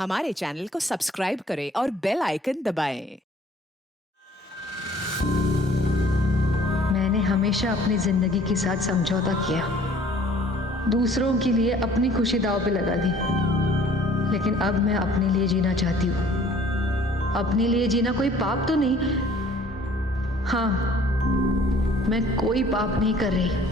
हमारे चैनल को सब्सक्राइब करें और बेल आइकन दबाएं। मैंने हमेशा अपनी जिंदगी के साथ समझौता किया, दूसरों के लिए अपनी खुशी दांव पे लगा दी, लेकिन अब मैं अपने लिए जीना चाहती हूँ। अपने लिए जीना कोई पाप तो नहीं। हाँ, मैं कोई पाप नहीं कर रही।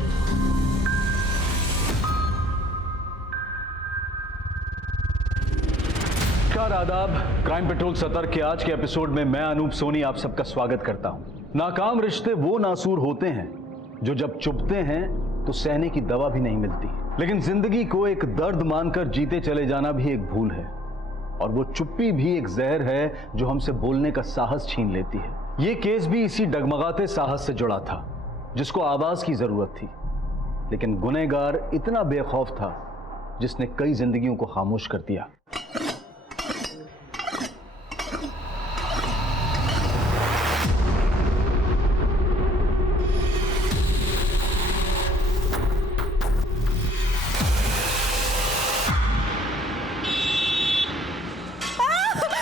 नमस्कार, आदाब। क्राइम पेट्रोल सतर्क के आज के एपिसोड में मैं अनूप सोनी आप सबका स्वागत करता हूं। नाकाम रिश्ते वो नासूर होते हैं जो जब चुभते हैं तो सहने की दवा भी नहीं मिलती, लेकिन जिंदगी को एक दर्द मानकर जीते चले जाना भी एक भूल है, और वो चुप्पी भी एक जहर है जो हमसे बोलने का साहस छीन लेती है। ये केस भी इसी डगमगाते साहस से जुड़ा था जिसको आवाज की जरूरत थी, लेकिन गुनहगार इतना बेखौफ था जिसने कई जिंदगियों को खामोश कर दिया।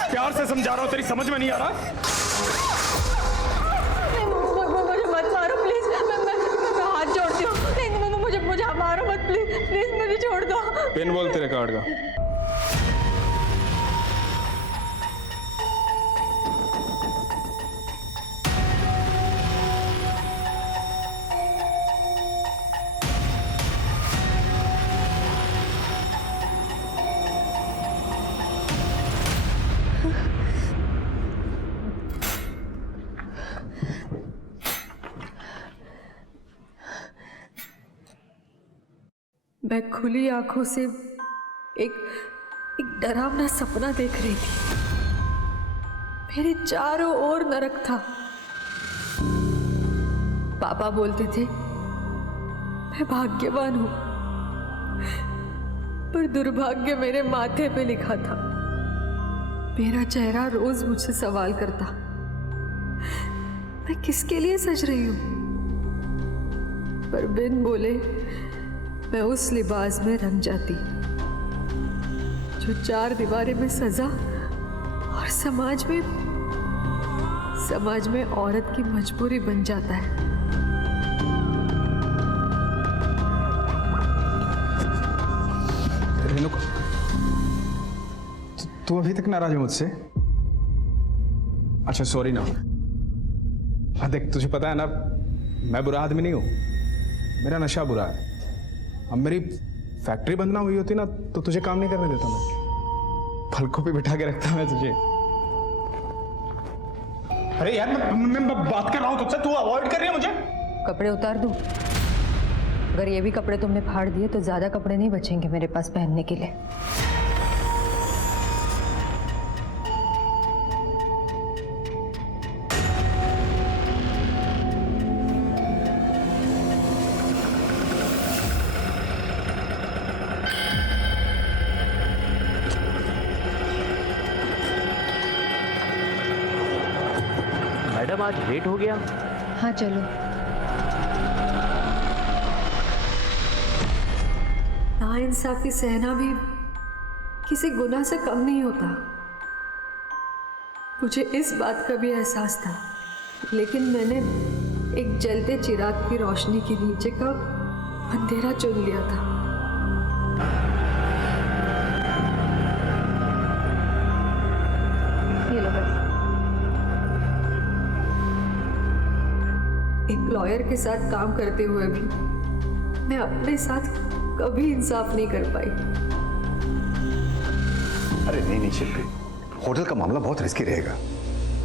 प्यार से समझा रहा हूं, तेरी समझ में नहीं आ रहा? मुझे मत मारो प्लीज, मैं हाथ जोड़ती हूँ। नहीं, मुझे मारो मत प्लीज, मुझे छोड़ दो। पिन बोल तेरे कार्ड का। मैं खुली आंखों से एक डरावना सपना देख रही थी। मेरे चारों ओर नरक था। पापा बोलते थे मैं भाग्यवान हूं, पर दुर्भाग्य मेरे माथे पे लिखा था। मेरा चेहरा रोज मुझसे सवाल करता, मैं किसके लिए सज रही हूं? पर बिन बोले मैं उस लिबास में रंग जाती जो चार दीवारें में सजा और समाज में औरत की मजबूरी बन जाता है। रेणुका, तू अभी तक नाराज है मुझसे? अच्छा, सॉरी ना। देख, तुझे पता है ना, मैं बुरा आदमी नहीं हूं, मेरा नशा बुरा है। अब मेरी फैक्ट्री बंद ना हुई होती ना तो तुझे काम नहीं करने देता मैं, पलकों पे बिठा के रखता मैं तुझे। अरे यार, मैं बात कर रहा हूँ तुझसे, तू अवॉइड कर रही है मुझे। कपड़े उतार दूं? अगर ये भी कपड़े तुमने फाड़ दिए तो ज्यादा कपड़े नहीं बचेंगे मेरे पास पहनने के लिए। मैडम, आज लेट हो गया। हाँ चलो। नाइंसाफी सहना भी किसी गुनाह से कम नहीं होता। मुझे इस बात का भी एहसास था, लेकिन मैंने एक जलते चिराग की रोशनी के नीचे का अंधेरा चुन लिया था। ये लो बस। एक लॉयर के साथ काम करते हुए भी मैं अपने साथ कभी इंसाफ नहीं कर पाई। अरे नहीं शिल्पी, होटल का मामला बहुत रिस्की रहेगा।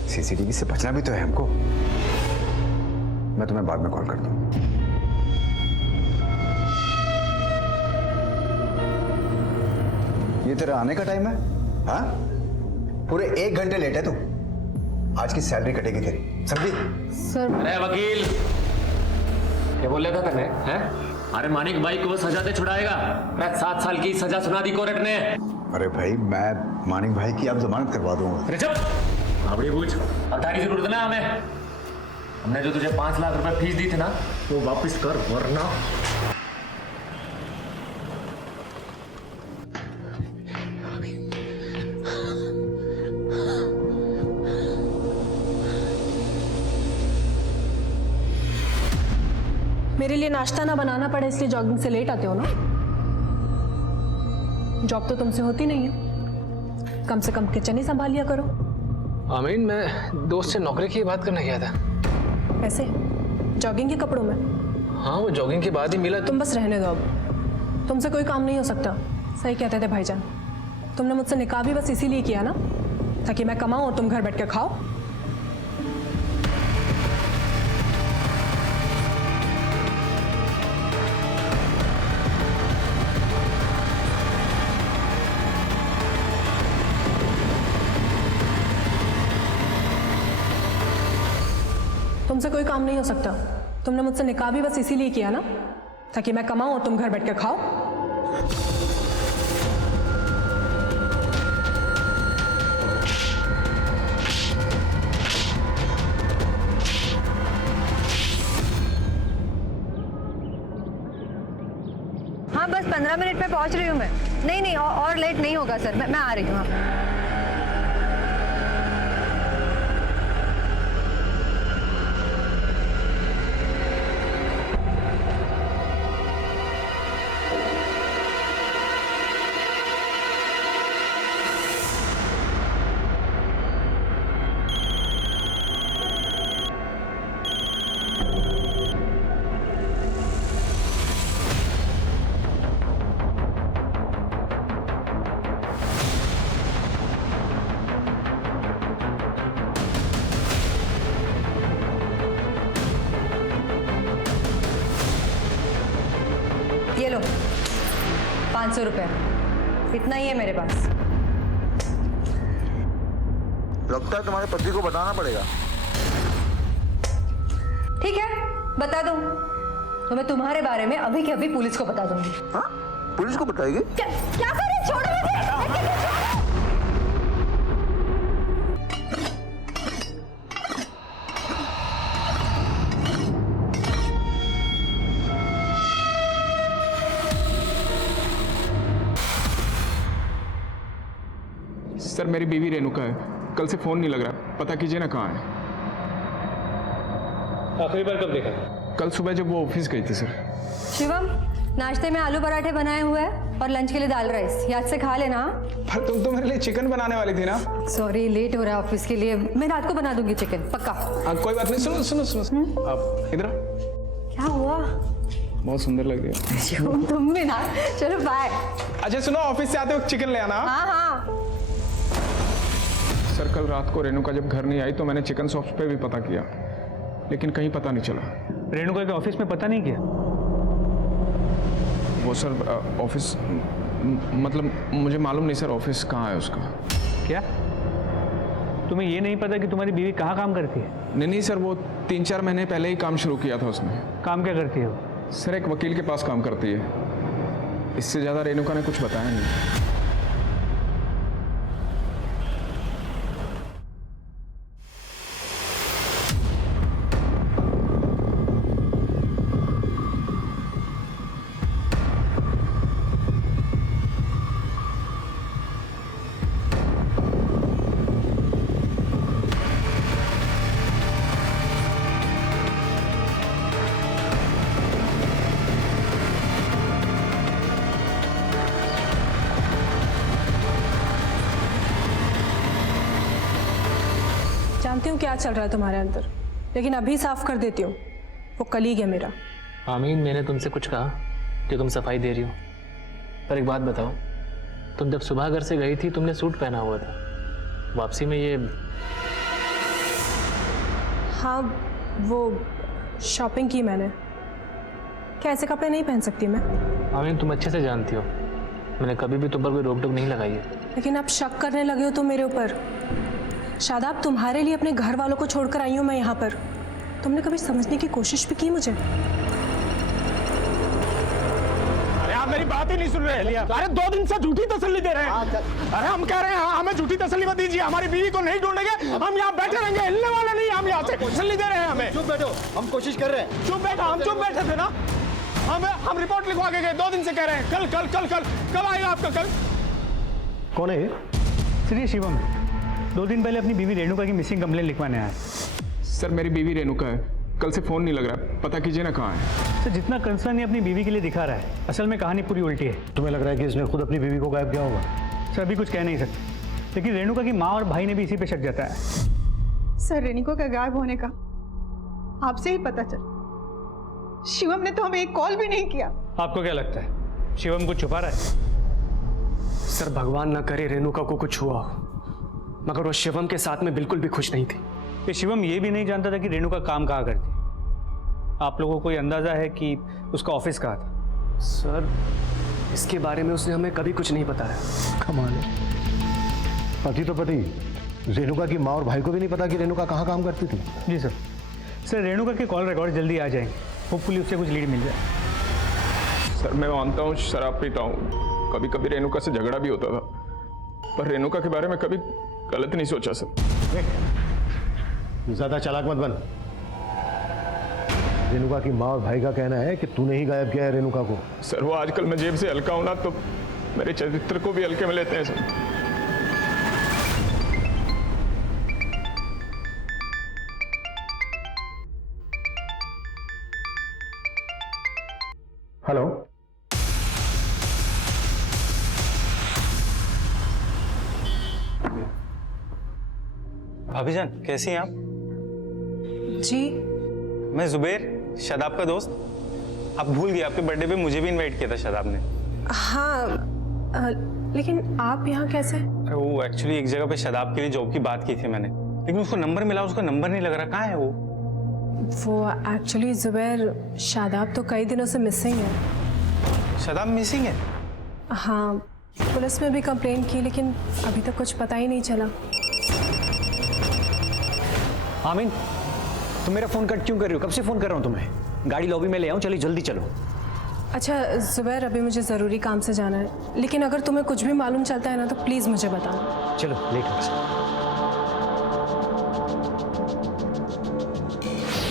सीसीटीवी से बचना भी तो है हमको। मैं तुम्हें बाद में कॉल करता हूं। ये तेरा आने का टाइम है? हाँ, पूरे 1 घंटे लेट है तू। आज की सैलरी कटेगी तेरी, समझी? सर। अरे वकील, क्या बोल रहा था तने? हैं? अरे मानिक भाई को सजा दे छुड़ाएगा। 7 साल की सजा सुना दी कोर्ट ने। अरे भाई, मैं मानिक भाई की अब जमानत करवा दूंगा। अरे चुप, भावड़ी पूछ। पता की जरूरत ना हमें। हमने जो तुझे 5 लाख रुपए फीस दी थी ना, वो वापस कर, वरना मेरे लिए नाश्ता ना बनाना पड़े इसलिए जॉगिंग से लेट आते हो ना? जॉब तो तुमसे होती नहीं है, कम से कम किचन ही संभाल लिया करो। आमीन, मैं दोस्त से नौकरी की बात करने गया था। ऐसे जॉगिंग के कपड़ों में? हाँ, वो जॉगिंग के बाद ही मिला। तुम बस रहने दो, अब तुमसे कोई काम नहीं हो सकता। सही कहते थे भाईजान, तुमने मुझसे निकाह भी बस इसीलिए किया ना, ताकि मैं कमाऊं और तुम घर बैठ के खाओ। तुमसे कोई काम नहीं हो सकता। तुमने मुझसे निकाह भी बस इसीलिए किया ना, ताकि मैं कमाऊं और तुम घर बैठ के खाओ। हाँ बस 15 मिनट में पहुंच रही हूँ मैं। नहीं और लेट नहीं होगा सर, मैं आ रही हूँ। हाँ। ये लो 500 रुपये, इतना ही है मेरे पास। लगता है तुम्हारे पति को बताना पड़ेगा। ठीक है, बता दूं तो मैं तुम्हारे बारे में अभी के अभी पुलिस को बता दूंगी। हाँ? पुलिस को बताएगी? क्या करे, छोड़ो मुझे। सर मेरी बीवी रेणुका है, कल से फोन नहीं लग रहा, पता कीजिए ना कहाँ है। आखिरी बार कब देखा? कल सुबह जब वो ऑफिस गई थी सर। शिवम, नाश्ते में आलू पराठे बनाए हुए हैं और लंच के लिए दाल राइस, याद से खा लेना। पर तुम तो मेरे लिए चिकन बनाने वाली थी ना। सॉरी, लेट हो रहा है ऑफिस के लिए, मैं रात को बना दूंगी चिकन, पक्का। कोई बात नहीं, सुनो सुनो सुनो, आप इधर आओ। क्या हुआ? बहुत सुंदर लग रही है। शिवम तुम भी ना, चलो बाय। अच्छा सुनो, ऑफिस से आते वक्त चिकन ले आना। हाँ हाँ। सर कल रात को रेणुका जब घर नहीं आई तो मैंने चिकन शॉप्स पे भी पता किया, लेकिन कहीं पता नहीं चला। रेणुका के ऑफिस में पता नहीं किया? वो सर ऑफिस मतलब मुझे मालूम नहीं सर ऑफिस कहाँ है उसका। क्या तुम्हें ये नहीं पता कि तुम्हारी बीवी कहाँ काम करती है? नहीं सर, वो 3-4 महीने पहले ही काम शुरू किया था उसने। काम क्या करती है वो? सर एक वकील के पास काम करती है, इससे ज़्यादा रेणुका ने कुछ बताया नहीं। जानती हूँ क्या चल रहा है तुम्हारे अंदर, लेकिन अभी साफ कर देती हूँ, वो कलीग है मेरा। आमीन, मैंने तुमसे कुछ कहा कि तुम सफाई दे रही हो? पर एक बात बताओ, तुम जब सुबह घर से गई थी तुमने सूट पहना हुआ था, वापसी में ये? हाँ, वो शॉपिंग की मैंने। क्या ऐसे कपड़े नहीं पहन सकती मैं? आमीन, तुम अच्छे से जानती हो मैंने कभी भी तुम पर कोई रोक टोक नहीं लगाई है। लेकिन आप शक करने लगे हो तो मेरे ऊपर। शादाब, तुम्हारे लिए अपने घर वालों को छोड़कर आई हूँ मैं यहाँ पर। तुमने कभी समझने की कोशिश भी की मुझे? अरे आप मेरी बात ही नहीं सुन रहे। अरे 2 दिन से झूठी तसल्ली दे रहे हैं। अरे हम कह रहे हैं हमें झूठी तसल्ली मत दीजिए, हमारी बीवी को नहीं ढूंढेंगे, हम यहाँ बैठे रहेंगे, हिलने वाले नहीं, हम यहाँ से तसल्ली दे रहे हैं हमें। चुप बैठो, हम कोशिश कर रहे हैं। चुप बैठो, हम चुप बैठे थे ना। हम रिपोर्ट लिखवा के गए, 2 दिन से कह रहे हैं कल कल कल कल। कब आएगा आपका कल? कौन है? श्री शिवम, 2 दिन पहले अपनी बीवी रेणुका की मिसिंग कंप्लेंट लिखवाने आया। सर मेरी बीवी रेणुका है, कल से फोन नहीं लग रहा, पता कीजिए ना कहाँ है। सर जितना कंसर्न ये अपनी बीवी के लिए दिखा रहा है, असल में कहानी पूरी उल्टी है। तुम्हें लग रहा है कि इसने खुद अपनी बीवी को गायब किया होगा? सर अभी कुछ कह नहीं सकते, लेकिन रेणुका की माँ और भाई ने भी इसी पे शक जताया है। सर रेणुका का गायब होने का आपसे ही पता चल, शिवम ने तो हमें एक कॉल भी नहीं किया। आपको क्या लगता है शिवम कुछ छुपा रहा है? सर भगवान ना करे रेणुका को कुछ हुआ, मगर वो शिवम के साथ में बिल्कुल भी खुश नहीं थी। ये शिवम ये भी नहीं जानता था कि रेणुका काम कहाँ करती। आप लोगों को कोई अंदाजा है कि उसका ऑफिस कहाँ था? सर इसके बारे में उसने हमें कभी कुछ नहीं बताया। कमाल है, पति तो पति, रेणुका की माँ और भाई को भी नहीं पता कि रेणुका कहाँ काम करती थी। जी सर। सर रेणुका के कॉल रिकॉर्ड जल्दी आ जाएंगे, होपफुली उससे कुछ लीड मिल जाए। सर मैं मानता हूँ शराब पीता हूँ, कभी कभी रेणुका से झगड़ा भी होता था, पर रेणुका के बारे में कभी गलत नहीं सोचा सर। ज्यादा चालाक मत बन। रेणुका की माँ और भाई का कहना है कि तूने ही गायब किया है रेणुका को। सर वो आजकल मैं जेब से हल्का हूं ना, तो मेरे चरित्र को भी हल्के में लेते हैं सर। हेलो, भाभी जान कैसी हैं आप? जी मैं जुबेर, शादाब का दोस्त। आप भूल गए, आपके बर्थडे पे मुझे भी इनवाइट किया था शादाब ने। हाँ, लेकिन आप यहाँ कैसे? अरे वो एक्चुअली एक जगह पे शादाब के लिए जॉब की बात की थी मैंने, लेकिन उसको नंबर मिला, उसका नंबर नहीं लग रहा। कहाँ है वो एक्चुअली जुबैर, शादाब तो कई दिनों से मिसिंग है। शादाब मिसिंग है? हाँ, पुलिस में भी कंप्लेन की, लेकिन अभी तक कुछ पता ही नहीं चला। आमीन, तुम मेरा फोन कट क्यों कर रही हो? कब से फोन कर रहा हूँ तुम्हें। गाड़ी लॉबी में ले आऊँ, चलिए जल्दी चलो। अच्छा जुबैर, अभी मुझे ज़रूरी काम से जाना है, लेकिन अगर तुम्हें कुछ भी मालूम चलता है ना तो प्लीज़ मुझे बताओ। चलो लेट हो गया।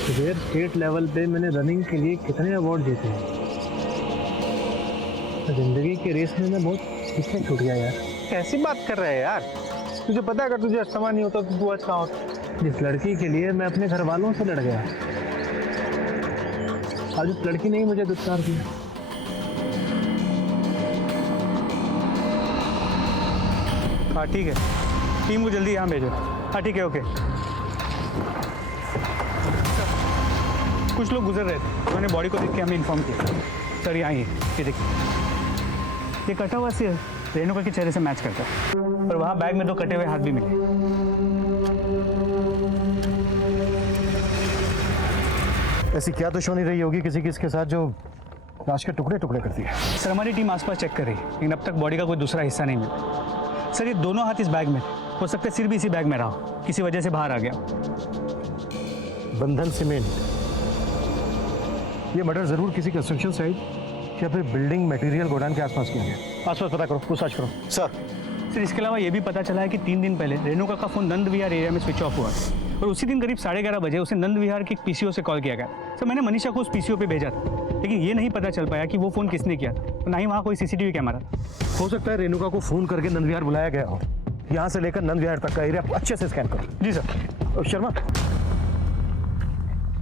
जुबेर, स्टेट लेवल पे मैंने रनिंग के लिए कितने अवार्ड जीते हैं। जिंदगी के रेस में मैं बहुत पीछे छूट गया यार। कैसी बात कर रहे हैं यार? तुझे पता है अगर तुझे अस्थमा नहीं होता तो तू आज कहाँ होता? जिस लड़की के लिए मैं अपने घर वालों से लड़ गया, आज उस लड़की ने ही मुझे दुत्कार दिया। हाँ ठीक है, टीम को जल्दी यहाँ भेजो। हाँ ठीक है, ओके। कुछ लोग गुजर रहे थे, उन्होंने बॉडी को देख के हमें इन्फॉर्म किया। सर यहाँ ही ये देखिए, ये कटा हुआ सिर रेणुका के चेहरे से मैच करता है, और वहाँ बैग में 2 कटे हुए हाथ भी मिले। ऐसी क्या दुश्मनी रही होगी किसी किसके साथ जो लाश के टुकड़े टुकड़े करती है? सर हमारी टीम आसपास चेक कर रही है, लेकिन अब तक बॉडी का कोई दूसरा हिस्सा नहीं मिला। सर ये दोनों हाथ इस बैग में थे, हो सकता है सिर भी इसी बैग में रहा हो, किसी वजह से बाहर आ गया। बंधन सीमेंट, ये मर्डर जरूर किसी कंस्ट्रक्शन साइट या फिर बिल्डिंग मटेरियल गोडाउन के आसपास किया गया। आसपास पता करो, पूछताछ करो। सर इसके अलावा ये भी पता चला है कि 3 दिन पहले रेणुका का फोन नंद विहार एरिया में स्विच ऑफ हुआ, और उसी दिन करीब 11:30 बजे उसे नंद विहार के पीसीओ से कॉल किया गया। सर मैंने मनीषा को उस पीसीओ पे भेजा था, लेकिन ये नहीं पता चल पाया कि वो फोन किसने किया था, और ना ही वहाँ कोई सीसीटीवी कैमरा था। हो सकता है रेणुका को फोन करके नंद विहार बुलाया गया हो। यहाँ से लेकर नंद विहार तक का एरिया अच्छे से स्कैन करो। जी सर। और शर्मा,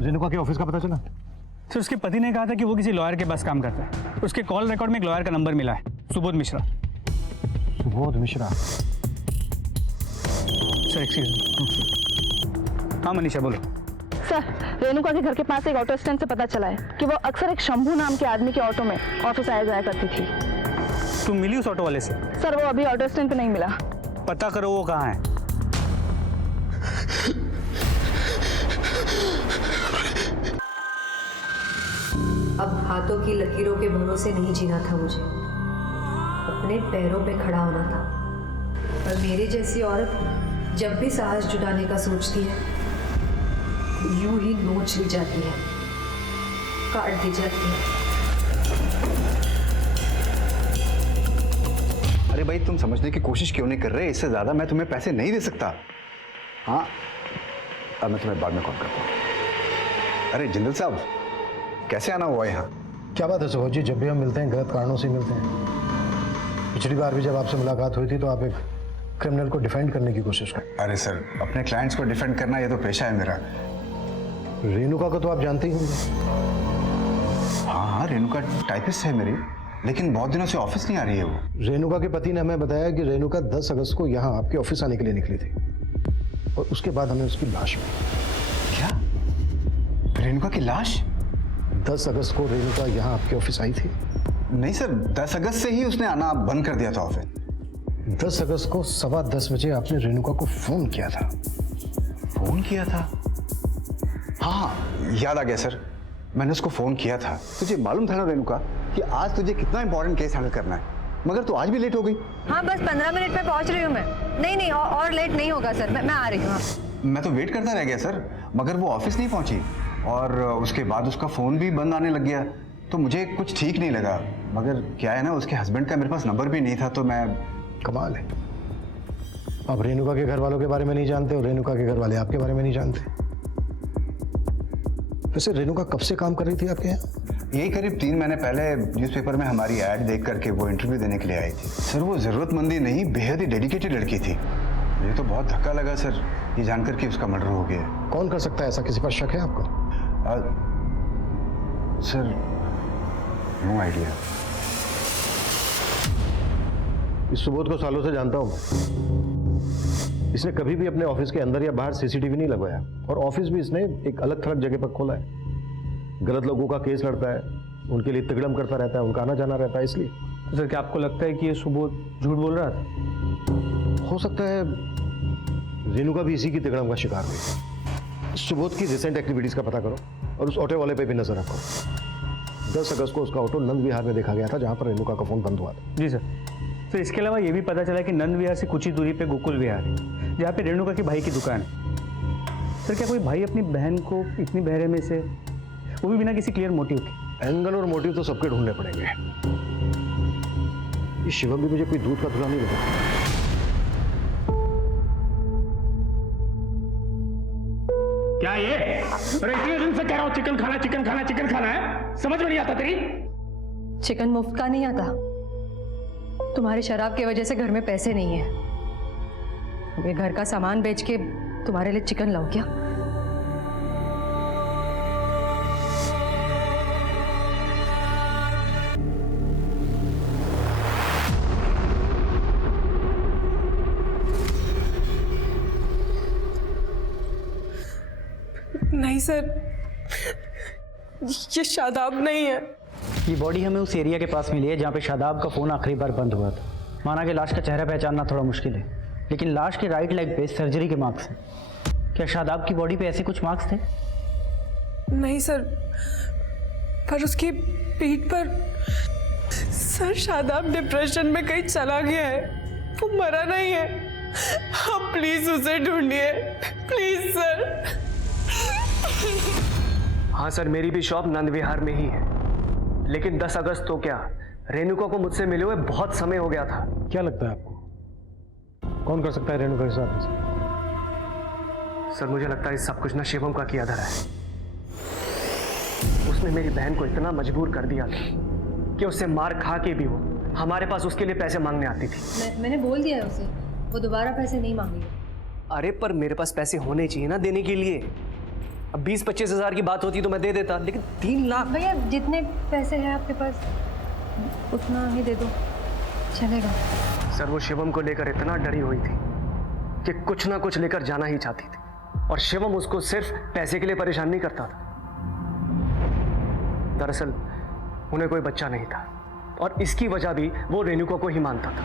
रेणुका के ऑफिस का पता चला? सर उसके पति ने कहा था कि वो किसी लॉयर के पास काम करता है। उसके कॉल रिकॉर्ड में एक लॉयर का नंबर मिला है, Subodh Mishra. Subodh Mishra? Sir excuse me. हाँ मनीषा बोलो। सर रेणुका के घर के पास एक ऑटो स्टैंड से पता चला है कि वो अक्सर एक शंभू नाम के आदमी के ऑटो में ऑफिस आया जाया करती थी। तुम मिली उस ऑटो वाले से? सर वो अभी ऑटो स्टैंड पे नहीं मिला। पता करो वो कहाँ है। अब हाथों की लकीरों के भरोसे नहीं जीना था मुझे, अपने पैरों पे खड़ा होना था। और मेरे जैसी औरत जब भी साहस जुटाने का सोचती है, यूं ही नोच ली जाती है, काट दी जाती है। अरे भाई तुम समझने की कोशिश क्यों नहीं कर रहे? इससे ज्यादा मैं तुम्हें पैसे नहीं दे सकता। हाँ अब मैं तुम्हें बाद में कॉल करता हूँ। अरे जिंदल साहब, कैसे आना हुआ यहाँ? क्या बात है सुबोध जी, जब भी हम मिलते हैं गलत कारणों से मिलते हैं। पिछली बार भी जब आपसे मुलाकात हुई थी तो आप एक क्रिमिनल को डिफेंड करने की कोशिश कर। अरे सर, अपने क्लाइंट्स को डिफेंड करना ये तो पेशा है मेरा। रेणुका को तो आप जानते ही होंगे। हाँ हाँ, रेणुका टाइपिस्ट है मेरी, लेकिन बहुत दिनों से ऑफिस नहीं आ रही है वो। रेणुका के पति ने हमें बताया कि रेणुका 10 अगस्त को यहाँ आपके ऑफिस आने के लिए निकली थी और उसके बाद हमें उसकी लाश मिली। क्या? रेणुका की लाश? 10 अगस्त को रेणुका यहाँ आपके ऑफिस आई थी? नहीं सर, 10 अगस्त से ही उसने आना बंद कर दिया था ऑफिस। 10 अगस्त को 10:15 बजे आपने रेणुका को फोन किया था। फोन किया था? हाँ, याद आ गया सर, मैंने उसको फोन किया था। तुझे मालूम था ना रेणुका कि आज तुझे कितना इंपॉर्टेंट केस हैंडल करना है, मगर तू आज भी लेट हो गई। हाँ, बस 15 मिनट में पहुंच रही हूँ मैं। नहीं और लेट नहीं होगा सर, मैं आ रही हूँ। मैं तो वेट करता रह गया सर, मगर वो ऑफिस नहीं पहुंची और उसके बाद उसका फोन भी बंद आने लग गया, तो मुझे कुछ ठीक नहीं लगा। मगर क्या है ना, उसके हस्बैंड का मेरे पास नंबर भी नहीं था, तो मैं। कमाल है, आप रेणुका के घर वालों के बारे में नहीं जानते और रेणुका के घर वाले आपके बारे में नहीं जानते। वैसे रेणुका कब से काम कर रही थी आपके यहाँ? यही करीब 3 महीने पहले न्यूज़पेपर में हमारी ऐड देख करके वो इंटरव्यू देने के लिए आई थी। सर वो जरूरतमंदी नहीं, बेहद ही डेडिकेटेड लड़की थी। मुझे तो बहुत धक्का लगा सर ये जानकर कि उसका मर्डर हो गया। कौन कर सकता है ऐसा? किसी पर शक है आपको? Sir no idea. इस सुबोध को सालों से जानता हूं मैं। इसने कभी भी अपने ऑफिस के अंदर या बाहर सीसीटीवी नहीं लगवाया और ऑफिस भी इसने एक अलग थलग जगह पर खोला है। गलत लोगों का केस लड़ता है, उनके लिए तिगड़म करता रहता है, उनका आना जाना रहता है। इसलिए तो सर क्या आपको लगता है कि ये सुबोध झूठ बोल रहा था? हो सकता है रेणुका भी इसी की तिगड़म का शिकार हुई। सुबोध की रिसेंट एक्टिविटीज का पता करो और उस ऑटो वाले पे भी नजर रखो। 10 अगस्त को उसका ऑटो नंद विहार में देखा गया था, जहां पर रेणुका का फोन बंद हुआ था। जी सर। तो इसके अलावा ये भी पता चला कि नंद विहार से कुछ ही दूरी पे गोकुल विहार है, जहाँ पे रेणुका के भाई की दुकान है। सर क्या कोई भाई अपनी बहन को इतनी बहरे में से, वो भी बिना किसी क्लियर मोटिव के? एंगल और मोटिव तो सबके ढूंढने पड़ेंगे। ये शिवम भी मुझे कोई दूध का धुला नहीं लगा। क्या ये? अरे इतने दिन से कह रहा हूँ चिकन खाना है, समझ में नहीं आता तेरी? चिकन मुफ्त का नहीं आता। तुम्हारी शराब की वजह से घर में पैसे नहीं है। ये घर का सामान बेच के तुम्हारे लिए चिकन लाऊं क्या? नहीं सर, ये शादाब नहीं है। ये बॉडी हमें उस एरिया के पास मिली है जहाँ पे शादाब का फ़ोन आखिरी बार बंद हुआ था। माना कि लाश का चेहरा पहचानना थोड़ा मुश्किल है, लेकिन लाश के राइट लेग पे सर्जरी के मार्क्स हैं। क्या शादाब की बॉडी पे ऐसे कुछ मार्क्स थे? नहीं सर, पर उसकी पीठ पर। सर शादाब डिप्रेशन में कहीं चला गया है, वो मरा नहीं है। आप प्लीज उसे ढूंढिए, प्लीज सर। हाँ सर, मेरी भी शॉप नंद विहार में ही है, लेकिन 10 अगस्त तो क्या, रेणुका को मुझसे मिले हुए बहुत समय हो गया था। क्या लगता है आपको कौन कर सकता है रेणुका के साथ? सर मुझे लगता है इस सब कुछ ना शिवम का किया धरा है। उसने मेरी बहन को इतना मजबूर कर दिया था कि उससे मार खा के भी वो हमारे पास उसके लिए पैसे मांगने आती थी। मैंने बोल दिया है उसे, वो दोबारा पैसे नहीं मांगेगी। अरे पर मेरे पास पैसे होने चाहिए ना देने के लिए। अब 20-25 हज़ार की बात होती तो मैं दे देता, लेकिन 3 लाख। भैया जितने पैसे हैं आपके पास उतना ही दे दो, चलेगा। सर वो शिवम को लेकर इतना डरी हुई थी कि कुछ ना कुछ लेकर जाना ही चाहती थी, और शिवम उसको सिर्फ पैसे के लिए परेशान नहीं करता था। दरअसल उन्हें कोई बच्चा नहीं था और इसकी वजह भी वो रेणुका को ही मानता था।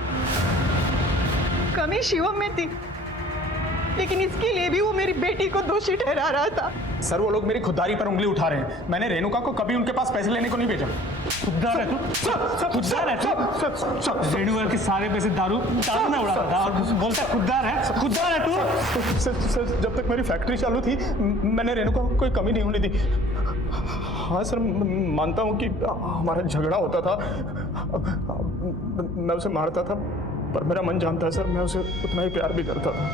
कमी शिवम में थी, लेकिन इसके लिए भी वो मेरी बेटी को दोषी ठहरा रहा था। सर वो लोग मेरी खुददारी पर उंगली उठा रहे हैं। मैंने रेणुका को कभी उनके पास पैसे लेने को नहीं भेजा। खुददार है तू, खुददार है तू। रेणुका के सारे पैसे दारू में उड़ाता था और बोलता खुददार है तू। सर जब तक मेरी फैक्ट्री चालू थी मैंने रेणुका को कोई कमी नहीं होने दी। हाँ सर, मानता हूँ कि हमारा झगड़ा होता था, मैं उसे मारता था, पर मेरा मन जानता है सर, मैं उसे उतना ही प्यार भी करता था।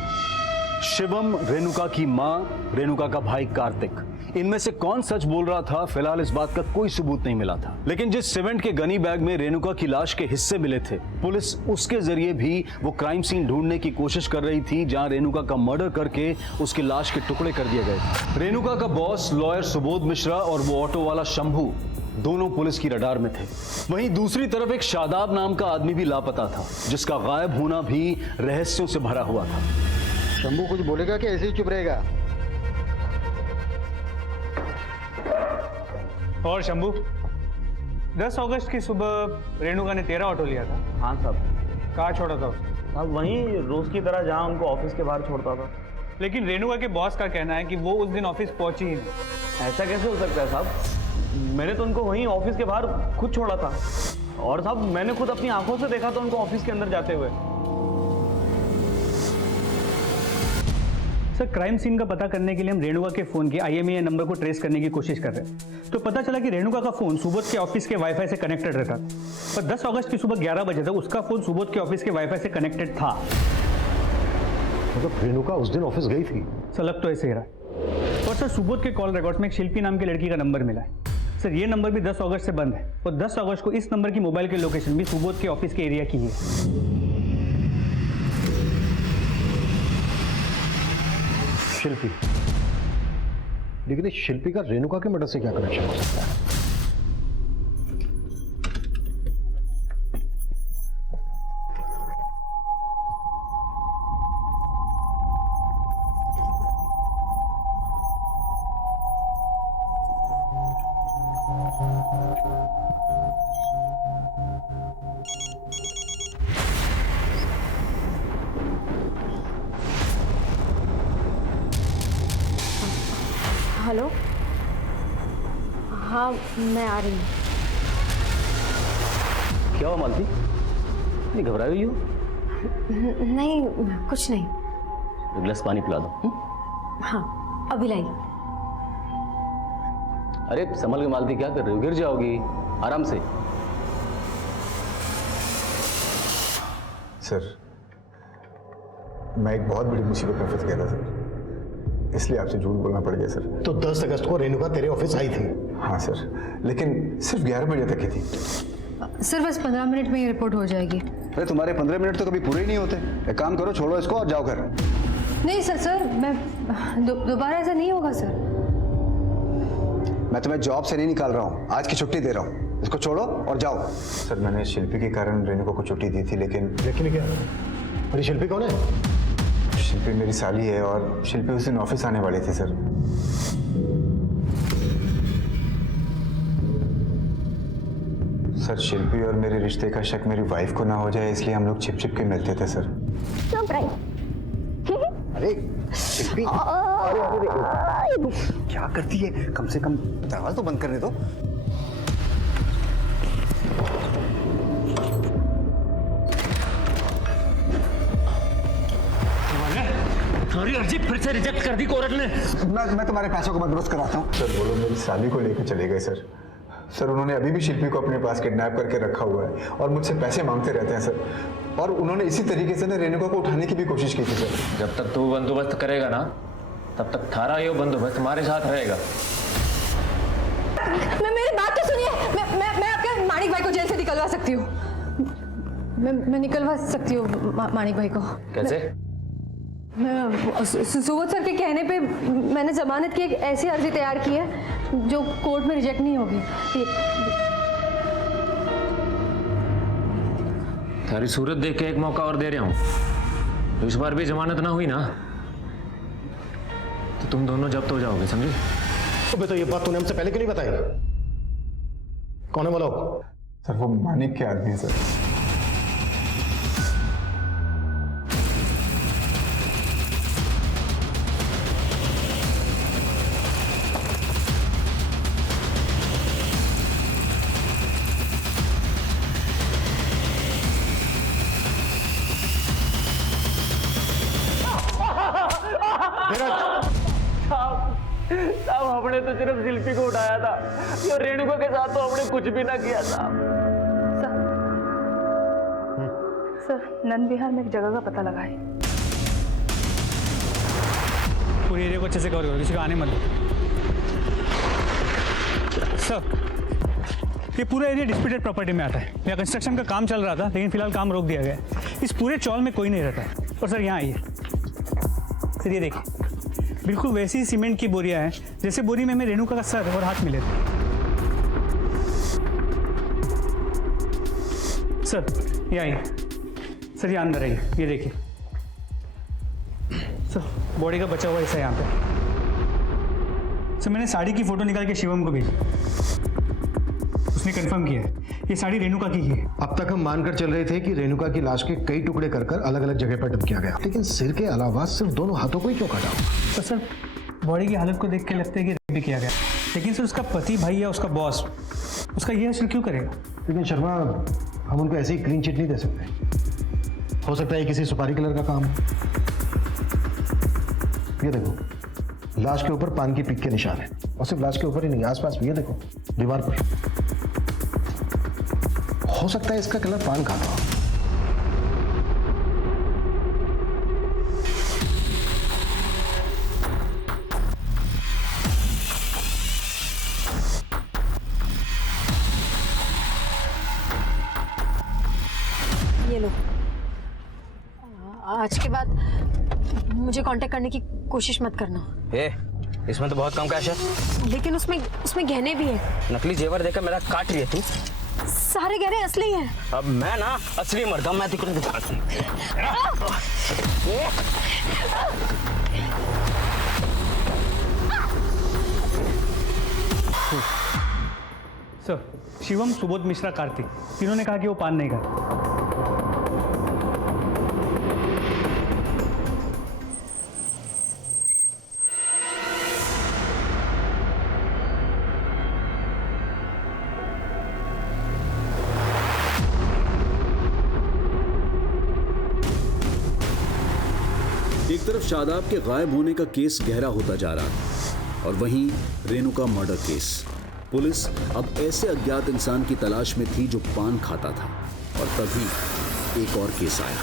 शिवम, रेणुका की मां, रेणुका का भाई कार्तिक, इनमें से कौन सच बोल रहा था, फिलहाल इस बात का कोई सबूत नहीं मिला था। लेकिन जिस सीमेंट के गनी बैग में रेणुका की लाश के हिस्से मिले थे, पुलिस उसके जरिए भी वो क्राइम सीन ढूंढने की कोशिश कर रही थी जहां रेणुका का मर्डर करके उसकी लाश के टुकड़े कर दिए गए थे। रेणुका का बॉस लॉयर सुबोध मिश्रा और वो ऑटो वाला शंभू दोनों पुलिस की रडार में थे। वहीं दूसरी तरफ एक शादाब नाम का आदमी भी लापता था, जिसका गायब होना भी रहस्यों से भरा हुआ था। शंभू कुछ बोलेगा कि ऐसे ही चुप रहेगा? और शंभू, 10 अगस्त की सुबह रेणुका ने तेरा ऑटो लिया था? हाँ साहब। कहाँ छोड़ा था उसने? साहब वहीं रोज की तरह जहाँ उनको ऑफिस के बाहर छोड़ता था। लेकिन रेणुका के बॉस का कहना है कि वो उस दिन ऑफिस पहुंची ही नहीं। ऐसा कैसे हो सकता है साहब? मैंने तो उनको वहीं ऑफिस के बाहर खुद छोड़ा था, और साहब मैंने खुद अपनी आंखों से देखा था उनको ऑफिस के अंदर जाते हुए। सर, क्राइम सीन का पता करने के लिए हम रेणुका के फोन के IMEI नंबर को ट्रेस करने की कोशिश कर रहे हैं। तो पता चला कि रेणुका का फोन सुबोध के ऑफिस के वाईफाई से कनेक्टेड रहता था, पर 10 अगस्त की सुबह 11 बजे तक उसका फोन सुबोध के ऑफिस के वाईफाई से कनेक्टेड था। मतलब रेणुका उस दिन ऑफिस गई थी? सर, लग तो ऐसे ही रहा है। और सर, सुबोध के कॉल रिकॉर्ड्स में एक शिल्पी नाम की लड़की का नंबर मिला है। सर, ये नंबर भी 10 अगस्त से बंद है, और 10 अगस्त को इस नंबर की मोबाइल की लोकेशन भी सुबोध के ऑफिस के एरिया की है। शिल्पी, लेकिन इस शिल्पी का रेणुका के मर्डर से क्या कनेक्शन हो सकता है? हेलो, हाँ मैं आ रही हूँ। क्या हुआ मालती, नहीं घबराई हुई हो? नहीं, कुछ नहीं। एक गिलास पानी पिला दो। हाँ अभी लाई। अरे संभल के मालती, क्या कर रही हो? गिर जाओगी, आराम से। सर, मैं एक बहुत बड़ी मुसीबत में फंस गया था सर, इसलिए आपसे झूठ बोलना पड़ गया सर। तो 10 अगस्त को रेणुका तेरे ऑफिस आई थी? हाँ सर, लेकिन सिर्फ 11 बजे तक ही थी। सर बस 15 मिनट में ये रिपोर्ट हो जाएगी। अरे तुम्हारे 15 मिनट तो कभी पूरे ही नहीं होते। एक काम करो, छोड़ो इसको और जाओ घर। नहीं सर, मैं दोबारा ऐसा नहीं होगा सर। मैं तुम्हें जॉब से नहीं निकाल रहा हूँ, आज की छुट्टी दे रहा हूँ। इसको छोड़ो और जाओ। सर, मैंने शिल्पी के कारण रेणुका को छुट्टी दी थी, लेकिन क्या? अरे शिल्पी कौन है? शिल्पी मेरी साली है, और शिल्पी उस दिन ऑफिस आने वाली थी सर। सर, शिल्पी और मेरे रिश्ते का शक मेरी वाइफ को ना हो जाए, इसलिए हम लोग छिप छिप के मिलते थे सर। अरे शिल्पी, अरे क्या करती है? कम से कम दरवाजा तो बंद करने दो। तुम्हारी अर्जी फिर से रिजेक्ट कर दी कोर्ट ने। मैं तुम्हारे पैसों को बंदोबस्त कराता हूँ। सर, वो लोग मेरी साली को लेकर चले गए सर। सर, उन्होंने अभी भी शिल्पी को अपने पास किडनैप करके रखा हुआ है और मुझसे पैसे मांगते रहते हैं सर। और उन्होंने इसी तरीके से ना रेणुका को उठाने की भी कोशिश की थी सर। जब तक तू बंदोबस्त करेगा ना, तब तक थारा ये बंदोबस्त तुम्हारे साथ रहेगा। मेरी बात तो सुनिए। मैं आपके माणिक भाई को जेल से निकलवा सकती हूँ। मैं निकलवा सकती हूँ माणिक भाई को। कैसे? सुबोध सर के कहने पे मैंने जमानत की एक ऐसी अर्जी तैयार की है जो कोर्ट में रिजेक्ट नहीं होगी। तारी सूरत देख के एक मौका और दे रहा हूँ। इस बार भी जमानत ना हुई ना, तो तुम दोनों जब्त हो जाओगे, समझे? अबे तो ये बात तूने हमसे पहले क्यों नहीं बताई? कौन है बोलो? सर, वो मानिक के आदमी है सर। साहब हमने तो सिर्फ शिल्पी को उठाया था, ये रेणुका के साथ तो हमने कुछ भी ना किया था। सर, नंद विहार में एक जगह का पता लगा है। पूरे एरिया को अच्छे से कवर करो, किसी को आने मत दो। सर, ये पूरा एरिया डिस्प्यूटेड प्रॉपर्टी में आता है। यहाँ कंस्ट्रक्शन का काम चल रहा था, लेकिन फिलहाल काम रोक दिया गया है। इस पूरे चौल में कोई नहीं रहता है। और सर यहाँ आइए सर, ये देखिए, बिल्कुल वैसी ही सीमेंट की बोरियां हैं जैसे बोरी में हमें रेणुका का सर और हाथ मिले थे। सर ये आइए सर, ये अंदर आइए, ये देखिए सर, बॉडी का बचा हुआ हिस्सा यहाँ पे। सर मैंने साड़ी की फोटो निकाल के शिवम को भेजी, उसने कंफर्म किया है ये साड़ी रेणुका की है। अब तक हम मानकर चल रहे थे कि रेणुका की लाश के कई टुकड़े कर अलग अलग जगह पर डंप किया गया, लेकिन सिर के अलावा सिर्फ दोनों हाथों को ही क्यों काटा? तो सर बॉडी की हालत को देख के लगता है कि रेप भी किया गया, लेकिन सर उसका पति भाई या उसका बॉस उसका ये असर क्यों करेगा? लेकिन शर्मा, हम उनको ऐसे ही क्लीन चिट नहीं दे सकते। हो सकता है किसी सुपारी कलर का काम। ये देखो, लाश के ऊपर पान की पिक के निशान है, और सिर्फ लाश के ऊपर ही नहीं, आसपास भी। ये देखो दीवार पर, हो सकता है इसका कलर पान खाता हो। ये लो, आज के बाद मुझे कांटेक्ट करने की कोशिश मत करना। इसमें तो बहुत कम कैश है। लेकिन उसमें गहने भी है। नकली जेवर देकर मेरा काट रही है तू। सारे गहने असली हैं। अब मैं ना असली मर्द हूं, मैं तुझे दिखाता हूं। सर शिवम, सुबोध मिश्रा, कार्तिक, तीनों ने कहा कि वो पान नहीं खाता। एक तरफ शादाब के गायब होने का केस गहरा होता जा रहा था और वहीं रेणुका मर्डर केस। पुलिस अब ऐसे अज्ञात इंसान की तलाश में थी जो पान खाता था, और तभी एक और केस आया।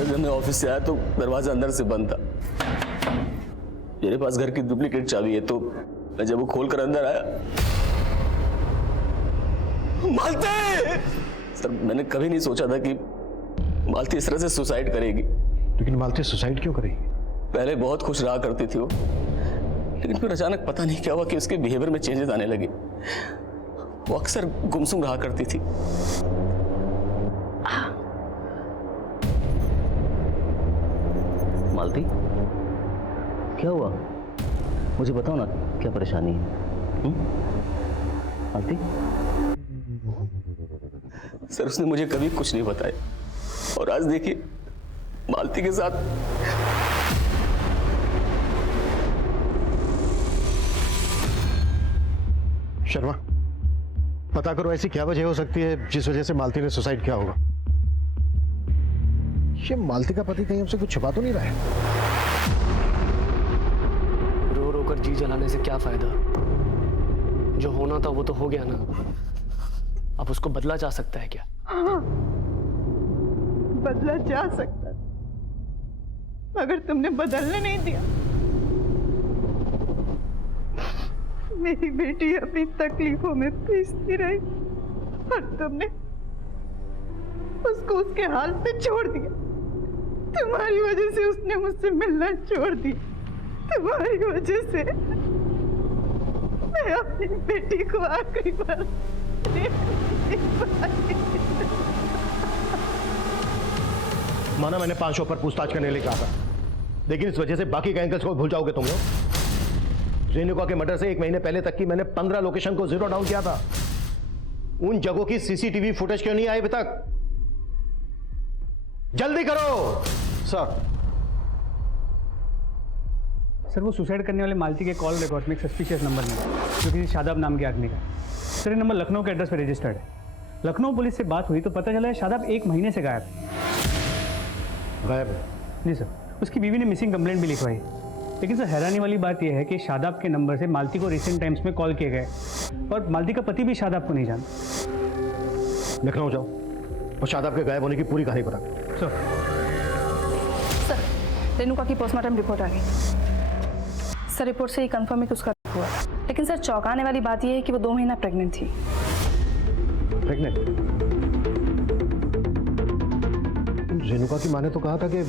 जब मैं ऑफिस से आया तो दरवाजा अंदर से बंद था। मेरे पास घर की डुप्लीकेट चाबी है, तो मैं जब वो खोलकर अंदर आया, मालती! सर मैंने कभी नहीं सोचा था कि मालती इस तरह से सुसाइड करेगी। लेकिन मालती सुसाइड क्यों करेगी? पहले बहुत खुश रहा करती थी वो, लेकिन फिर अचानक पता नहीं क्या हुआ कि उसके बिहेवियर में चेंजेस आने लगे। वो अक्सर गुमसुम रहा करती थी। मालती, क्या हुआ? मुझे बताओ ना, क्या परेशानी है? मालती? सर उसने मुझे कभी कुछ नहीं बताया, और आज देखिए मालती के साथ। शर्मा, पता करो ऐसी क्या वजह हो सकती है जिस वजह से मालती ने सुसाइड किया होगा। ये मालती का पति कहीं हमसे कुछ छुपा तो नहीं रहा है? रो रो कर जी जलाने से क्या फायदा? जो होना था वो तो हो गया ना। अब उसको बदला जा सकता है क्या? हाँ, बदला जा सकता है, मगर तुमने बदलने नहीं दिया। मेरी बेटी अपनी तकलीफों में पीसती रही और तुमने उसको उसके हाल पे छोड़ दिया। तुम्हारी वजह से उसने मुझसे मिलना छोड़ दिया। तुम्हारी वजह से मैं अपनी बेटी को आखिरी बार माना मैंने 500 पर पूछताछ करने लिए कहा था, लेकिन इस वजह से बाकी के एंगल्स को भूल जाओगे तुम लोग। रेणुका के मर्डर से 1 महीने पहले तक की मैंने 15 लोकेशन को जीरो डाउन किया था। उन जगहों की सीसीटीवी फुटेज क्यों नहीं आई अभी तक? जल्दी करो सर। सर वो सुसाइड करने वाले मालती के कॉल रिकॉर्ड में एक सस्पिशियस नंबर मिला, जो किसी शादाब नाम के आदमी का। सर ये नंबर लखनऊ के एड्रेस पर रजिस्टर्ड है। लखनऊ पुलिस से बात हुई तो पता चला है शादाब 1 महीने से गायब है। गायब है। जी सर, उसकी बीवी ने मिसिंग कंप्लेंट भी लिखवाई। लेकिन सर हैरानी वाली बात यह है कि शादाब के नंबर से मालती को रिसेंट टाइम्स में कॉल किए गए और मालती का पति भी शादाब को नहीं जानता। लखनऊ जाओ और शादाब के गायब होने की पूरी कहानी पता। सर रेणुका की पोस्टमार्टम रिपोर्ट आ गई। सर रिपोर्ट से ये कंफर्म है कि उसका हुआ, लेकिन सर चौंकाने वाली बात यह है कि वो 2 महीना प्रेग्नेंट थी। प्रेग्नेंट? रेणुका की माँ ने तो कहा था कि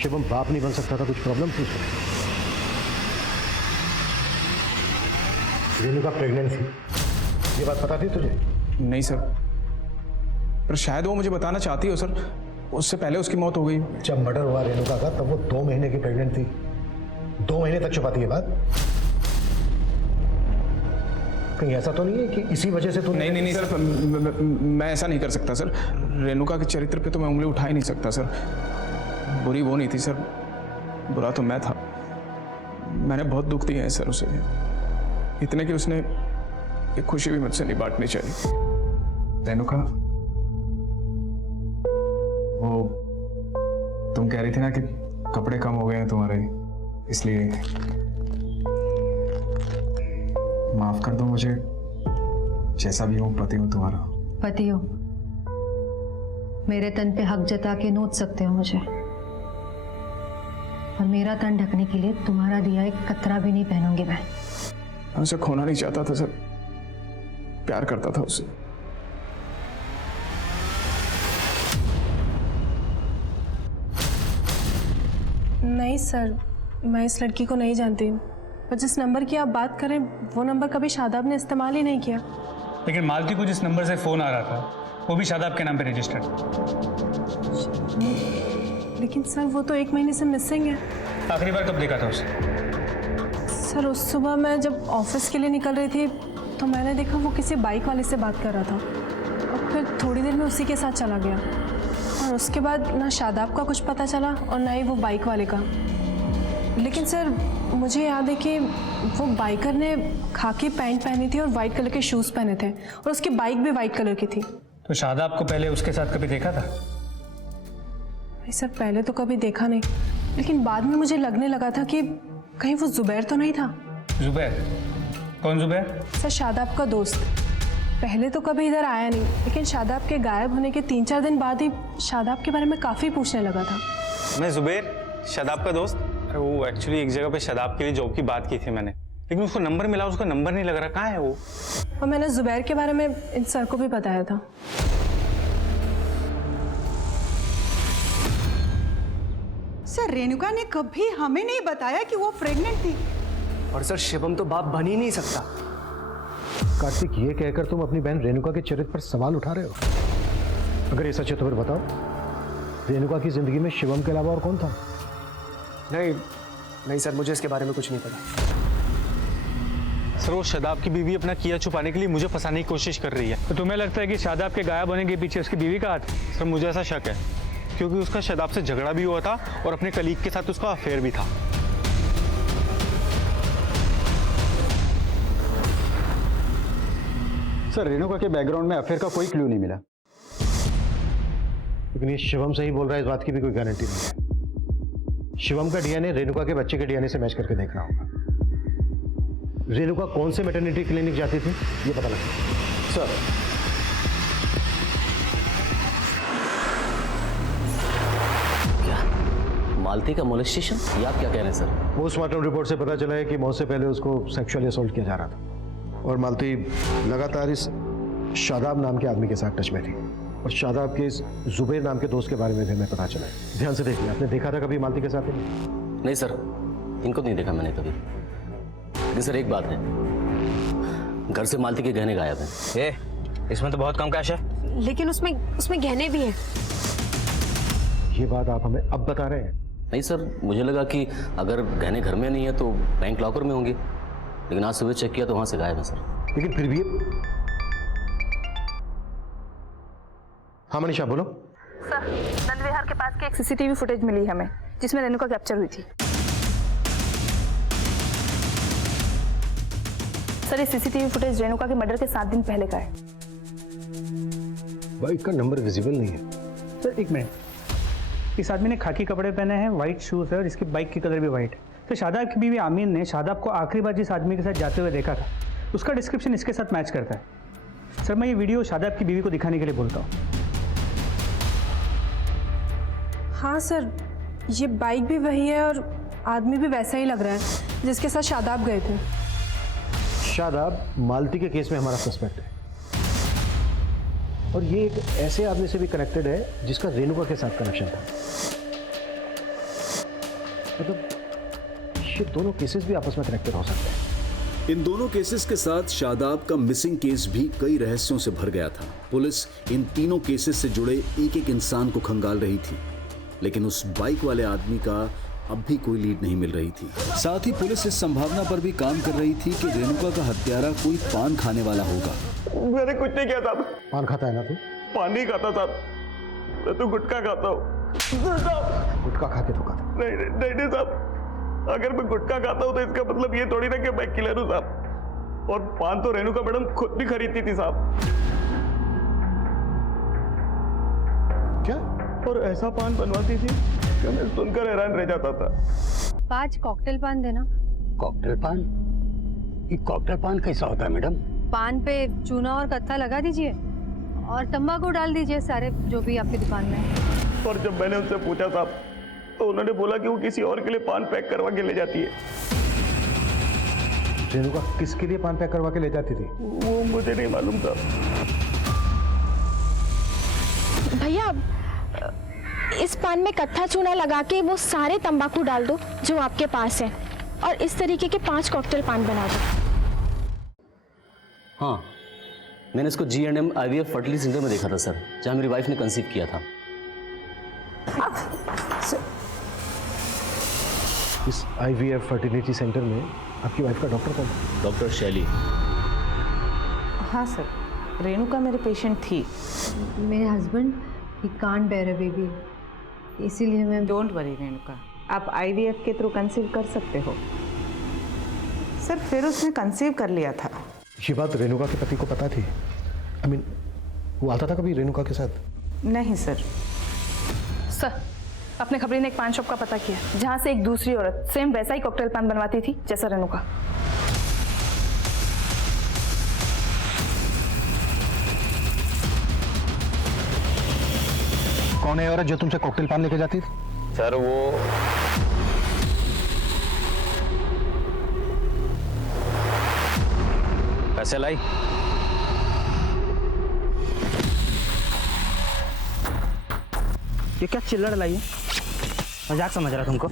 शिवम बाप नहीं बन सकता था, कुछ प्रॉब्लम थी उसमें। रेणुका प्रेग्नेंट थी, ये बात पता थी तुझे? नहीं सर, पर शायद वो मुझे बताना चाहती हो सर। उससे पहले उसकी मौत हो गई। जब मर्डर हुआ रेणुका का तब वो 2 महीने की प्रेग्नेंट थी। 2 महीने तक छुपाती है बात। कहीं ऐसा तो नहीं है कि इसी वजह से तू? नहीं सर, मैं ऐसा नहीं कर सकता सर। रेणुका के चरित्र पे तो मैं उंगली उठा ही नहीं सकता सर। बुरी वो नहीं थी सर, बुरा तो मैं था। मैंने बहुत दुख दिया है सर उसे, इतने कि उसने एक खुशी भी मुझसे नहीं बांटनी चाहिए। रेणुका, वो तुम कह रही थी ना कि कपड़े कम हो गए हैं तुम्हारे, इसलिए माफ कर दो मुझे। जैसा भी हूँ पति हूँ तुम्हारा। पति हो, मेरे तन पे हक जता के नोच सकते हो मुझे, और मेरा तन ढकने के लिए तुम्हारा दिया एक कतरा भी नहीं पहनूंगी मैं। उसे खोना नहीं चाहता था सर, प्यार करता था उससे। नहीं सर, मैं इस लड़की को नहीं जानती, पर जिस नंबर की आप बात करें वो नंबर कभी शादाब ने इस्तेमाल ही नहीं किया। लेकिन मालती को जिस नंबर से फ़ोन आ रहा था वो भी शादाब के नाम पे रजिस्टर्ड। लेकिन सर वो तो 1 महीने से मिसिंग है। आखिरी बार कब देखा था उसे? सर उस सुबह मैं जब ऑफिस के लिए निकल रही थी तो मैंने देखा वो किसी बाइक वाले से बात कर रहा था, और फिर थोड़ी देर में उसी के साथ चला गया। और उसके बाद ना शादाब का कुछ पता चला और ना ही वो बाइक वाले का। लेकिन सर मुझे याद है कि वो बाइकर ने खाकी पैंट पहनी थी और वाइट कलर के शूज़ पहने थे, और उसकी बाइक भी वाइट कलर की थी। तो शादाब को पहले उसके साथ कभी देखा था? नहीं सर, पहले तो कभी देखा नहीं, लेकिन बाद में मुझे लगने लगा था कि कहीं वो जुबैर तो नहीं था। जुबैर? कौन जुबैर? सर शादाब का दोस्त। पहले तो कभी इधर आया नहीं, लेकिन शादाब के गायब होने के 3-4 दिन बाद ही शादाब के बारे में काफ़ी पूछने लगा था। मैं जुबैर, शादाब का दोस्त। अरे वो एक्चुअली एक जगह पे शादाब के लिए जॉब की बात की थी मैंने, लेकिन उसको नंबर मिला, उसका नंबर नहीं लग रहा। कहाँ है वो? और मैंने जुबैर के बारे में इन सर को भी बताया था। सर रेणुका ने कभी हमें नहीं बताया कि वो प्रेग्नेंट थी। और सर शिवम तो बाप बन ही नहीं सकता। कार्तिक, ये कहकर तुम अपनी बहन रेणुका के चरित्र पर सवाल उठा रहे हो? अगर ये सच है तो फिर बताओ, रेणुका की जिंदगी में शिवम के अलावा और कौन था? नहीं सर, मुझे इसके बारे में कुछ नहीं पता। सर वो शादाब की बीवी अपना किया छुपाने के लिए मुझे फंसाने की कोशिश कर रही है। तो तुम्हें लगता है कि शादाब के गायब होने के पीछे उसकी बीवी का हाथ? सर मुझे ऐसा शक है, क्योंकि उसका शादाब से झगड़ा भी हुआ था और अपने कलीग के साथ उसका अफेयर भी था। सर रेणुका के बैकग्राउंड में अफेयर का कोई क्लू नहीं मिला। लेकिन ये शिवम से ही बोल रहा है, इस बात की भी कोई गारंटी नहीं है। शिवम का डीएनए रेणुका के बच्चे के डीएनए से मैच करके देखना होगा। रेणुका कौन से मैटरनिटी क्लिनिक जाती थी ये पता लगा। सर क्या मालती का मोलेस्टेशन? ये आप क्या कह रहे हैं सर? पोस्टमार्टम रिपोर्ट से पता चला है कि मौत से पहले उसको सेक्सुअली असॉल्ट किया जा रहा था, और मालती लगातार इस शादाब नाम के आदमी के साथ टच में थी। और शादाब के इस जुबैर नाम के दोस्त के बारे में भी हमें पता चला है। ध्यान से देखिए, आपने देखा था कभी मालती के साथ? नहीं सर, इनको नहीं देखा मैंने कभी। लेकिन सर एक बात है, घर से मालती के गहने गायब हैं। इसमें तो बहुत कम कैश है। लेकिन उसमें गहने भी हैं। ये बात आप हमें अब बता रहे हैं? नहीं सर, मुझे लगा कि अगर गहने घर में नहीं है तो बैंक लॉकर में होंगे, लेकिन आज सुबह चेक किया तो वहां से गायब है सर। लेकिन फिर भी हाँ मनीषा बोलो। सर नंद विहार के पास की एक सीसीटीवी फुटेज मिली हमें, जिसमें रेणुका कैप्चर हुई थी। सर ये सीसीटीवी फुटेज रेणुका के मर्डर के 7 दिन पहले का है। बाइक का नंबर विजिबल नहीं है। सर एक मिनट, इस आदमी ने खाकी कपड़े पहने हैं, वाइट शूज़ है और इसकी बाइक की कलर भी वाइट है। तो शादाब की बीवी आमीन ने शादाब को आखिरी बार जिस आदमी के साथ जाते हुए देखा था उसका डिस्क्रिप्शन इसके साथ मैच करता है। सर मैं ये वीडियो शादाब की बीवी को दिखाने के लिए बोलता हूँ। हाँ सर, ये बाइक भी वही है और आदमी भी वैसा ही लग रहा है जिसके साथ शादाब गए थे। शादाब मालती के केस में हमारा सस्पेक्ट है और ये एक ऐसे आदमी से भी कनेक्टेड है जिसका रेणुका के साथ कनेक्शन था। मतलब ये दोनों केसेस भी आपस में कनेक्टेड हो सकते हैं। इन दोनों केसेस के साथ शादाब का मिसिंग केस भी कई रहस्यों से भर गया था। पुलिस इन तीनों केसेस से जुड़े एक एक इंसान को खंगाल रही थी, लेकिन उस बाइक वाले आदमी का अब भी कोई लीड नहीं मिल रही थी। साथ ही पुलिस इस संभावना पर भी काम कर रही थी कि रेणुका का हत्यारा कोई पान खाने वाला होगा। मैंने कुछ नहीं किया साहब। पान खाता है ना तू? पान नहीं खाता साहब, मैं तो गुटखा खाता हूँ। गुटखा खा के तो खाता? नहीं साहब, अगर मैं गुटखा खाता हूँ तो इसका मतलब ये थोड़ी ना कि मैं किलर हूँ साहब। और पान तो रेणुका मैडम खुद भी खरीदती थी साहब। क्या? और ऐसा पान बनवाती थी कि मैं सुनकर हैरान रह जाता था। 5 कॉकटेल पान देना। कॉकटेल पान? ये कॉकटेल पान कैसा होता है मैडम? पान पे चूना और कत्था लगा दीजिए और तंबाकू डाल दीजिए सारे जो भी आपकी दुकान में है। और जब मैंने उनसे पूछा साहब तो उन्होंने बोला कि वो किसी और के लिए पान पैक करवा के ले जाती है। रेणुका किसके लिए पान पैक करवा के ले जाती थी? वो मुझे नहीं मालूम था। भैया इस पान में कत्था चूना लगा के वो सारे तंबाकू डाल दो जो आपके पास है और इस तरीके के 5 कॉकटेल पान बना दो। हाँ, मैंने इसको G&M IVF फर्टिलिटी सेंटर में देखा था सर, जहाँ मेरी वाइफ ने कंसीव किया था। इस IVF फर्टिलिटी सेंटर में आपकी वाइफ का डॉक्टर कौन? डॉक्टर शैली। हाँ सर, रेणुका मेरे पेशेंट थी। मेरे हस्बैंड ही कांट बेयर अ बेबी, इसीलिए मैं। डोंट वरी रेणुका, आप IVF के थ्रू कंसीव कर सकते हो। सर फिर उसने कंसीव कर लिया था। ये बात रेणुका के पति को पता थी? I mean, वो आता था कभी रेणुका के साथ? नहीं सर। सर अपने खबरी ने एक पान शॉप का पता किया जहां से एक दूसरी औरत सेम वैसा ही कॉकटेल पान बनवाती थी जैसा रेणुका। कौन है औरत जो तुमसे कॉकटेल पान लेके जाती थी? सर वो पैसे लाई? ये क्या चिल्लड़ लाई है? मजाक समझ रहा तुमको?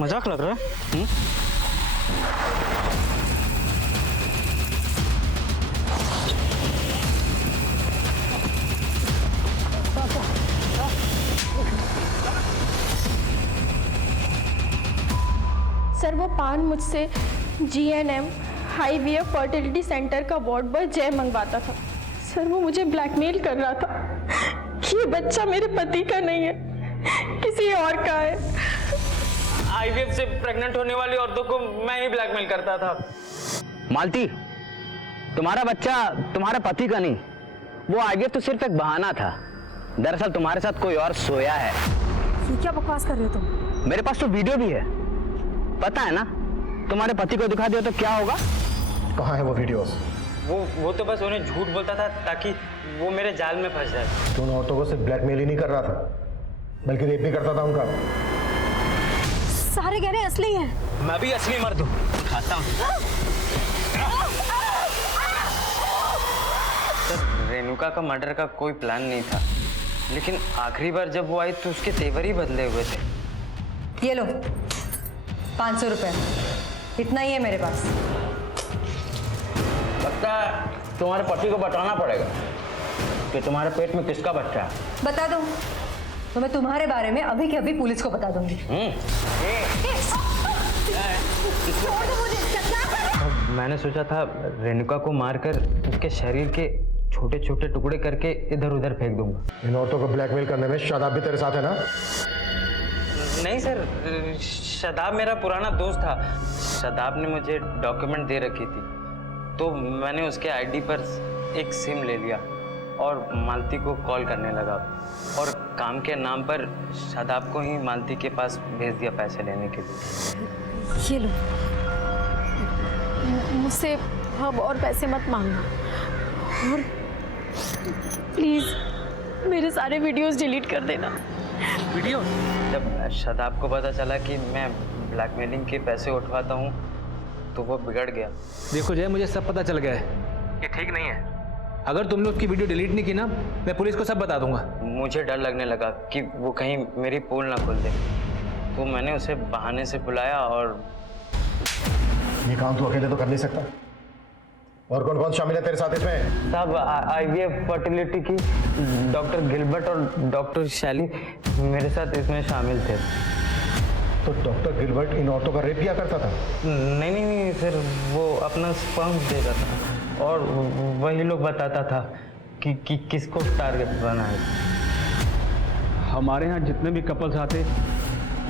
मजाक लग रहा है? सर वो पान मुझसे G&M IVF फर्टिलिटी सेंटर का वार्ड बॉय जय मंगवाता था। सर वो मुझे ब्लैकमेल कर रहा था कि ये बच्चा मेरे पति का नहीं है, किसी और का है। IVF से प्रेग्नेंट होने वाली औरतों को मैं ही ब्लैकमेल करता था। मालती, तुम्हारा बच्चा तुम्हारे पति का नहीं, वो IVF तो सिर्फ एक बहाना था। दरअसल तुम्हारे साथ कोई और सोया है। ये क्या बकवास कर रहे हो तुम? मेरे पास तो वीडियो भी है, पता है ना? तुम्हारे पति को दिखा दिया तो क्या होगा? कहाँ है वो वीडियो? वो तो बस उन्हें झूठ बोलता था ताकि वो मेरे जाल में फंस जाए। तो उन औरतों को सिर्फ ब्लैकमेल ही नहीं कर रहा था, बल्कि रेप भी करता था उनका। सारे गहने असली हैं। मैं भी असली मर्द हूँ, खाता हूँ। सर रेणुका का मर्डर का कोई प्लान नहीं था, लेकिन आखिरी बार जब वो आई तो उसके तेवर ही बदले हुए थे। ये लो 500 रुपए, इतना ही है मेरे पास। लगता है तुम्हारे पति को बताना पड़ेगा कि तुम्हारे पेट में किसका बच्चा है। बता दूं तो मैं तुम्हारे बारे में अभी के अभी पुलिस को बता दूंगी। मैंने सोचा था रेणुका को मारकर उसके शरीर के छोटे छोटे टुकड़े करके इधर उधर फेंक दूंगा। इन औरतों को ब्लैकमेल करने में शादाब भी तेरे साथ है ना? नहीं सर, शादाब मेरा पुराना दोस्त था। शादाब ने मुझे डॉक्यूमेंट दे रखी थी, तो मैंने उसके आईडी पर एक सिम ले लिया और मालती को कॉल करने लगा और काम के नाम पर शादाब को ही मालती के पास भेज दिया पैसे लेने के लिए। ये लो, मुझसे अब और पैसे मत मांगना और प्लीज मेरे सारे वीडियोस डिलीट कर देना। वीडियो? जब शादाब को पता चला कि मैं ब्लैकमेलिंग के पैसे उठवाता हूँ तो वो बिगड़ गया। देखो जय, मुझे सब पता चल गया है ये ठीक नहीं है। अगर तुमने उसकी वीडियो डिलीट नहीं की ना, मैं पुलिस को सब बता दूंगा। मुझे डर लगने लगा कि वो कहीं मेरी पोल ना खोल दे, तो मैंने उसे बहाने से बुलाया और ये काम तू अकेले तो कर नहीं सकता। और कौन कौन शामिल है तेरे साथ इसमें? सब IVF फर्टिलिटी की डॉक्टर गिलबर्ट और डॉक्टर शैली मेरे साथ इसमें शामिल थे। तो डॉक्टर गिलबर्ट इन औरतों का रेप किया करता था? नहीं सर, वो अपना स्पर्म देता था और वही लोग बताता था कि किसको टारगेट बनाए। हमारे यहाँ जितने भी कपल्स आते,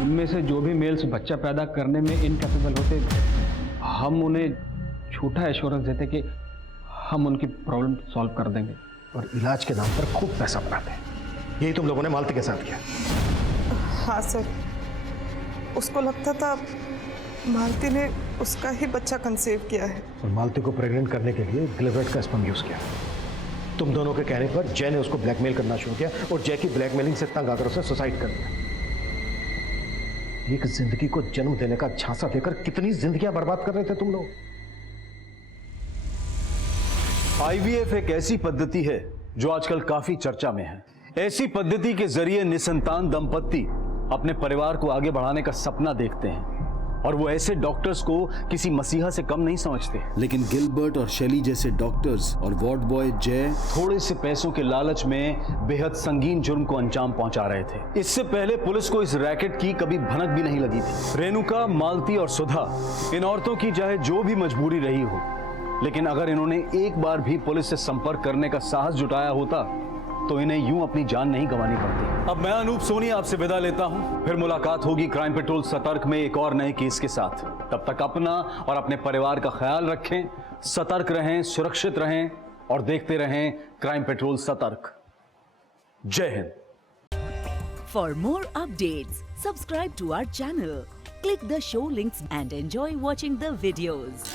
उनमें से जो भी मेल्स बच्चा पैदा करने में इनकैपेबल होते, हम उन्हें झूठा एश्योरेंस देते कि हम उनकी प्रॉब्लम सॉल्व कर देंगे। और इलाज के नाम पर खूब पैसा बनाते हैं। यही तुम लोगों ने मालती के साथ किया? हाँ सर, उसको लगता था मालती ने उसका ही बच्चा कंसीव किया है। और मालती को प्रेग्नेंट करने के लिए गिलबर्ट का स्पर्म यूज किया। तुम दोनों के कहने पर जय ने उसको ब्लैकमेल करना शुरू किया और जय की ब्लैकमेलिंग से तंग आकर उसने सुसाइड कर दिया। एक जिंदगी को जन्म देने का झांसा देकर कितनी जिंदगियां बर्बाद कर रहे थे तुम लोग। IVF एक ऐसी पद्धति है जो आजकल काफी चर्चा में है। ऐसी पद्धति के जरिए निसंतान दंपत्ति अपने परिवार को आगे बढ़ाने का सपना देखते हैं और वो ऐसे डॉक्टर्स को किसी मसीहा से कम नहीं समझते। लेकिन गिलबर्ट और शैली जैसे डॉक्टर्स और वार्ड बॉय जय थोड़े से पैसों के लालच में बेहद संगीन जुर्म को अंजाम पहुंचा रहे थे। इससे पहले पुलिस को इस रैकेट की कभी भनक भी नहीं लगी थी। रेणुका, मालती और सुधा, इन औरतों की चाहे जो भी मजबूरी रही हो, लेकिन अगर इन्होंने एक बार भी पुलिस से संपर्क करने का साहस जुटाया होता तो इन्हें यूं अपनी जान नहीं गंवानी पड़ती। अब मैं अनूप सोनी आपसे विदा लेता हूं। फिर मुलाकात होगी क्राइम पेट्रोल सतर्क में एक और नए केस के साथ। तब तक अपना और अपने परिवार का ख्याल रखें, सतर्क रहें, सुरक्षित रहें और देखते रहें क्राइम पेट्रोल सतर्क। जय हिंद। For more updates subscribe to our channel, click the show links and enjoy watching the videos.